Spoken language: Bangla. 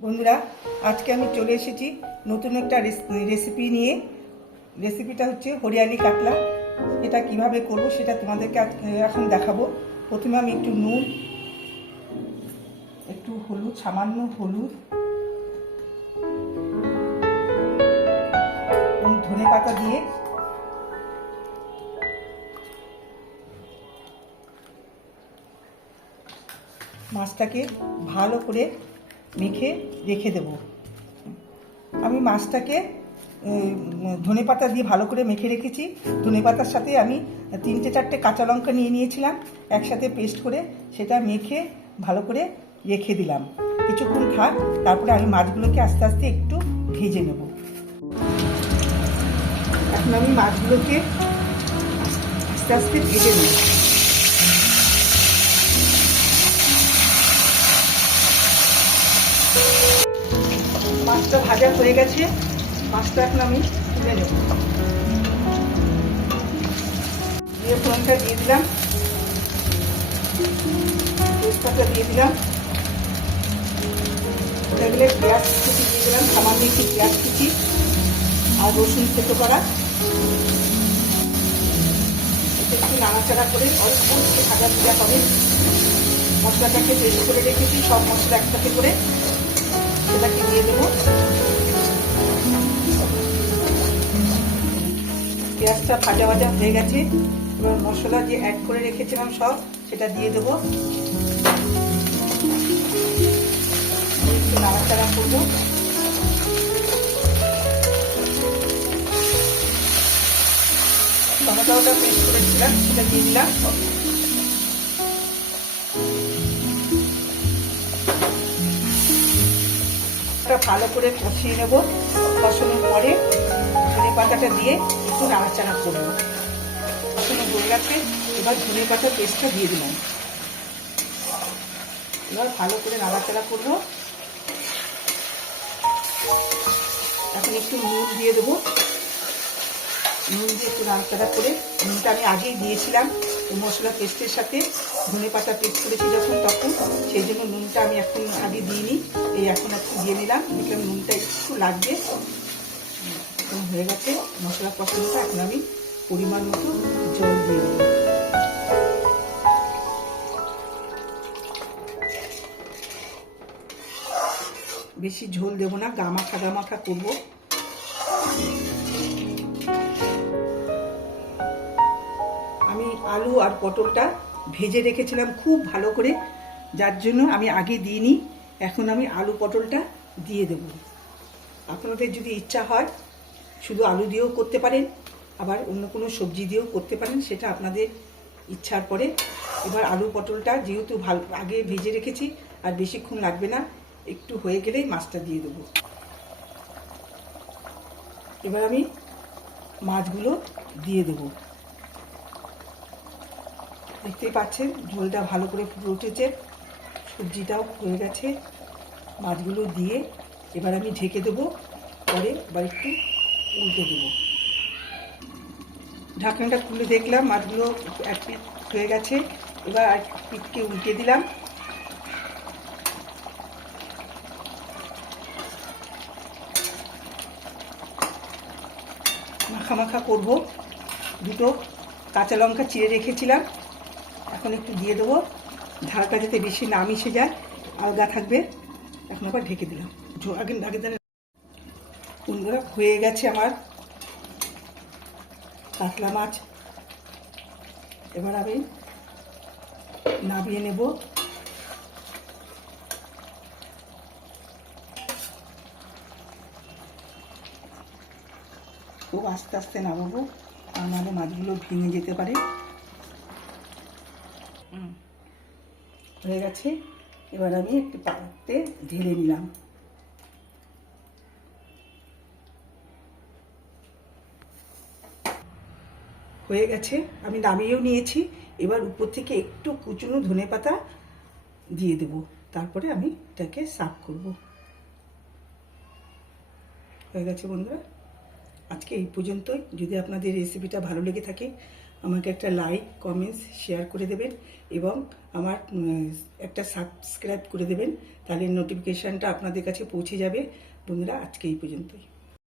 বন্ধুরা, আজকে আমি চলে এসেছি নতুন একটা রেসিপি নিয়ে। রেসিপিটা হচ্ছে হরিয়ালি কাতলা। এটা কিভাবে করব সেটা তোমাদেরকে এখন দেখাবো। প্রথমে আমি একটু নুন, একটু হলুদ, সামান্য হলুদ, ধনে পাতা দিয়ে মাছটাকে ভালো করে মেখে রেখে দেব। আমি মাছটাকে ধনে পাতা দিয়ে ভালো করে মেখে রেখেছি। ধনে পাতার সাথে আমি 3-4টে কাঁচা লঙ্কা নিয়ে নিয়েছিলাম, একসাথে পেস্ট করে সেটা মেখে ভালো করে রেখে দিলাম। কিছুক্ষণ থাক, তারপরে আমি মাছগুলোকে আস্তে আস্তে একটু ভেজে নেব। এখন আমি মাছগুলোকে আস্তে আস্তে ভেজে নেব। মাছটা ভাজা হয়ে গেছে, মাছটা এখন আমি তুলে নেব। দিয়ে ফোড়নটা দিয়ে দিলাম, তেজপাতা দিয়ে দিলাম, ওটা গেলে পেঁয়াজ কুচি দিয়ে দিলাম, সামান্য একটু পেঁয়াজ কুচি আর রসুন থেতো করা। একটু নাড়াচাড়া করে অল্প একটু ভাজা ভাজা করে মশলাটাকে পেস্ট করে রেখেছি, সব মশলা একসাথে করে সেটাকে দিয়ে দেবো। পেঁয়াজটা ভাজা ভাজা হয়ে গেছে, এবার মশলা যে অ্যাড করে রেখেছিলাম সব সেটা দিয়ে দেবো। একটু নাড়াচাড়া করবো। টমেটোটা পেস্ট করেছিলাম সেটা দিয়ে দিলাম। ভালো করে কষিয়ে নেব। কষানোর পরে ধনে পাতাটা দিয়ে একটু নাড়াচাড়া করবো। কষানো হয়ে গেছে, এবার ধনে পাতার পেস্টটা দিয়ে দিলাম। এবার ভালো করে নাড়াচাড়া করবো। এখন একটু নুন দিয়ে দেবো। নুন দিয়ে একটু নাড়াচাড়া করে, নুনটা আমি আগেই দিয়েছিলাম মশলা পেস্টের সাথে, ধনে পাতা পেস্ট করেছি যখন তখন, সেই জন্য নুনটা আমি এখন আগে দিইনি, এই এখন একটু দিয়ে নিলাম। দেখলাম নুনটা একটু লাগবে। এখন হয়ে গেছে মশলা কষানোটা। এখন আমি পরিমাণ মতো জল দিয়ে দেবো। বেশি ঝোল দেবো না, গামাখা গামাখা করবো। আমি আলু আর পটলটা ভেজে রেখেছিলাম খুব ভালো করে, যার জন্য আমি আগে দিইনি। এখন আমি আলু পটলটা দিয়ে দেব। আপনাদের যদি ইচ্ছা হয় শুধু আলু দিয়েও করতে পারেন, আবার অন্য কোনো সবজি দিয়েও করতে পারেন, সেটা আপনাদের ইচ্ছার পরে। এবার আলু পটলটা যেহেতু ভালো আগে ভেজে রেখেছি আর বেশিক্ষণ লাগবে না, একটু হয়ে গেলেই মাছটা দিয়ে দেবো। এবার আমি মাছগুলো দিয়ে দেবো। দেখতেই পাচ্ছেন ঝোলটা ভালো করে ফুটে উঠেছে, সবজিটাও হয়ে গেছে। মাছগুলো দিয়ে এবার আমি ঢেকে দেবো, পরে এবার একটু উল্টে দেবো। ঢাকনাটা খুলে দেখলাম মাছগুলো এক পিঠ হয়ে গেছে, এবার এক পিঠকে উল্টে দিলাম। মাখা মাখা করবো। দুটো কাঁচা লঙ্কা চিড়ে রেখেছিলাম, এখন একটু দিয়ে দেবো। ঝালটা যাতে বেশি না মিশে যায়, আলগা থাকবে। এখন আবার ঢেকে দিলাম। আগে ঢাকে দিলে বন্ধুরা হয়ে গেছে আমার কাতলা মাছ। এবার আমি নামিয়ে নেব। খুব আস্তে আস্তে নামাবো, আর নাহলে মাছগুলো ভেঙে যেতে পারে। হয়ে গেছে, এবার আমি একটু পাত্রে ঢেলে নিলাম। হয়ে গেছে, আমি নামিয়েও নিয়েছি। এবার উপর থেকে একটু কুচনো ধনেপাতা দিয়ে দেব, তারপরে আমি এটাকে সার্ভ করব। হয়ে গেছে বন্ধুরা, আজকে এই পর্যন্তই। যদি আপনাদের রেসিপিটা ভালো লেগে থাকে আমাকে একটা লাইক কমেন্টস শেয়ার করে দেবেন এবং আমার একটা সাবস্ক্রাইব করে দেবেন, তাহলে নোটিফিকেশানটা আপনাদের কাছে পৌঁছে যাবে। বন্ধুরা, আজকে এই পর্যন্তই।